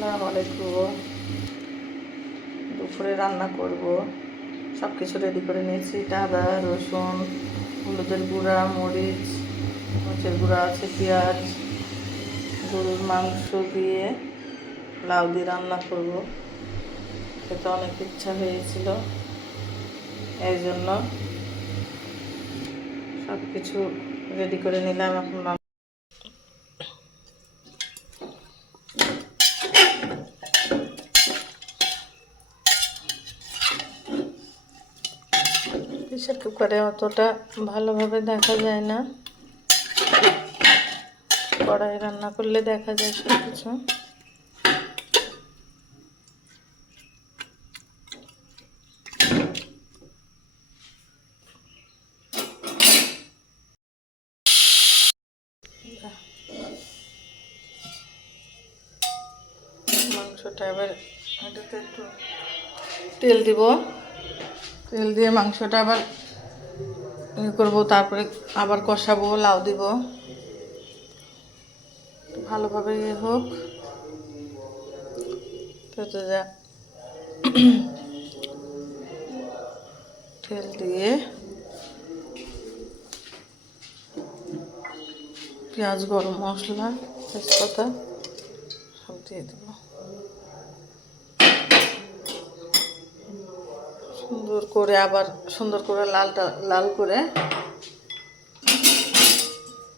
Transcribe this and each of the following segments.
আসসালামু আলাইকুম। দুপুরে রান্না করব, সব কিছু রেডি করে নিয়েছি। আদা, রসুন, হলুদের গুঁড়া, মরিচের গুঁড়া আছে, পেঁয়াজ, গরুর মাংস দিয়ে লাউ দিয়ে রান্না করব। খেতে অনেক ইচ্ছা হয়েছিল, এই জন্য সব কিছু রেডি করে নিলাম। এখন প্রেশার কুকারে অতটা ভালোভাবে দেখা যায় না, কড়াই রান্না করলে দেখা যায় সব কিছু। মাংসটা এবার এটাতে একটু তেল দিব, তেল দিয়ে মাংসটা আবার করব, তারপরে আবার কষাবো, লাউ দিব, ভালোভাবে হোক। তো যা তেল দিয়ে পেঁয়াজ, গরম মশলা, তেজপাতা সব দিয়ে দেব। সুন্দর করে লাল করে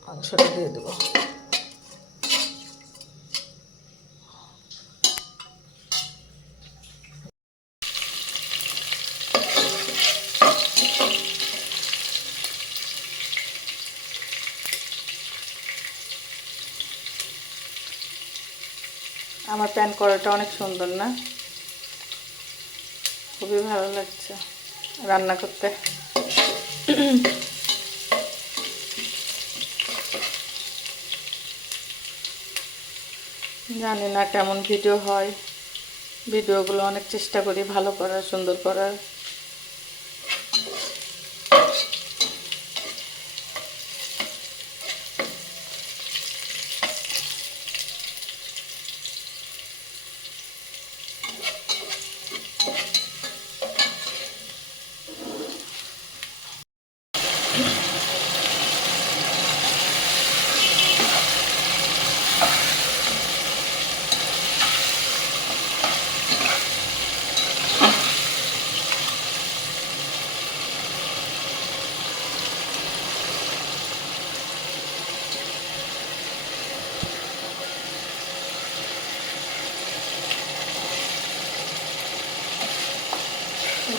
মাংসটা দিয়ে দেব। আমার প্যান কড়াইটা অনেক সুন্দর না? খুবই ভালো লাগছে রান্না করতে। জানি না কেমন ভিডিও হয়, ভিডিওগুলো অনেক চেষ্টা করি ভালো করার, সুন্দর করার।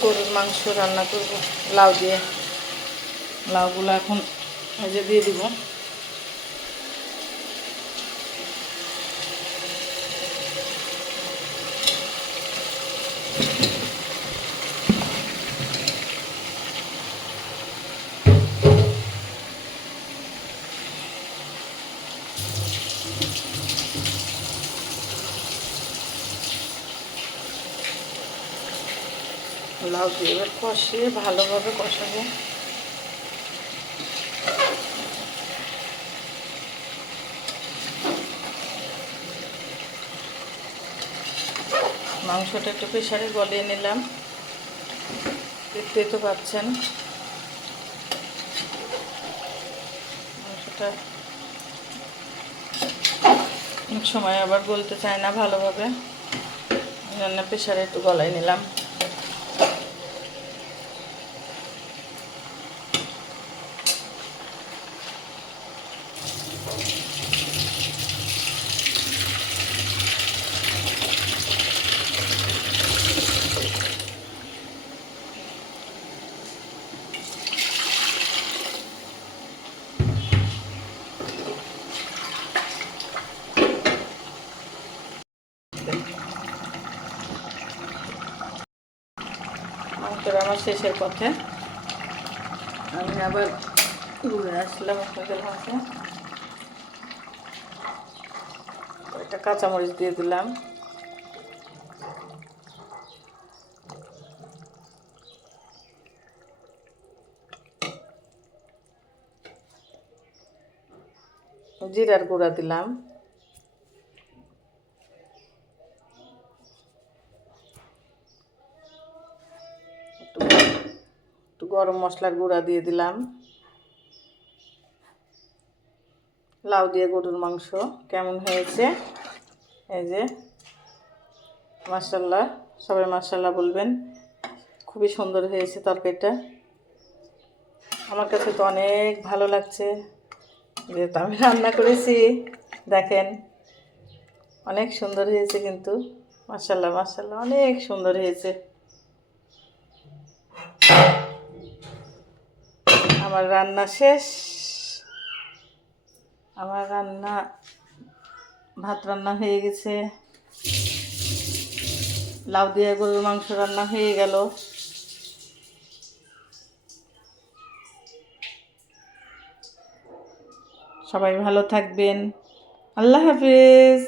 গরুর মাংস রান্না করব লাউ দিয়ে। লাউগুলো এখন ভেজে দিয়ে দিব। লাউ দিয়ে এবার কষিয়ে ভালোভাবে কষাবো। মাংসটা একটু প্রেসারে গলিয়ে নিলাম, দেখতেই তো পাচ্ছেন। মাংসটা অনেক সময় আবার গলতে চায় না ভালোভাবে, জন্য প্রেসারে একটু গলায় নিলাম। মাংসটা আমার শেষের পথে, আমি আবার ঘুরে আসলাম আপনাদের মাঝে। একটা কাঁচামরিচ দিয়ে দিলাম, জিরার গুঁড়া দিলাম, গরম মশলার গুঁড়া দিয়ে দিলাম। লাউ দিয়ে গরুর মাংস কেমন হয়েছে? এই যে মাশাআল্লাহ, সবাই মাশাআল্লাহ বলবেন। খুবই সুন্দর হয়েছে তরকারিটা। আমার কাছে তো অনেক ভালো লাগছে, যেহেতু আমি রান্না করেছি। দেখেন অনেক সুন্দর হয়েছে কিন্তু, মাশাআল্লাহ মাশাআল্লাহ, অনেক সুন্দর হয়েছে। আমার রান্না শেষ। আমার ভাত রান্না হয়ে গেছে, লাউ দিয়ে গরুর মাংস রান্না হয়ে গেল। সবাই ভালো থাকবেন। আল্লাহ হাফেজ।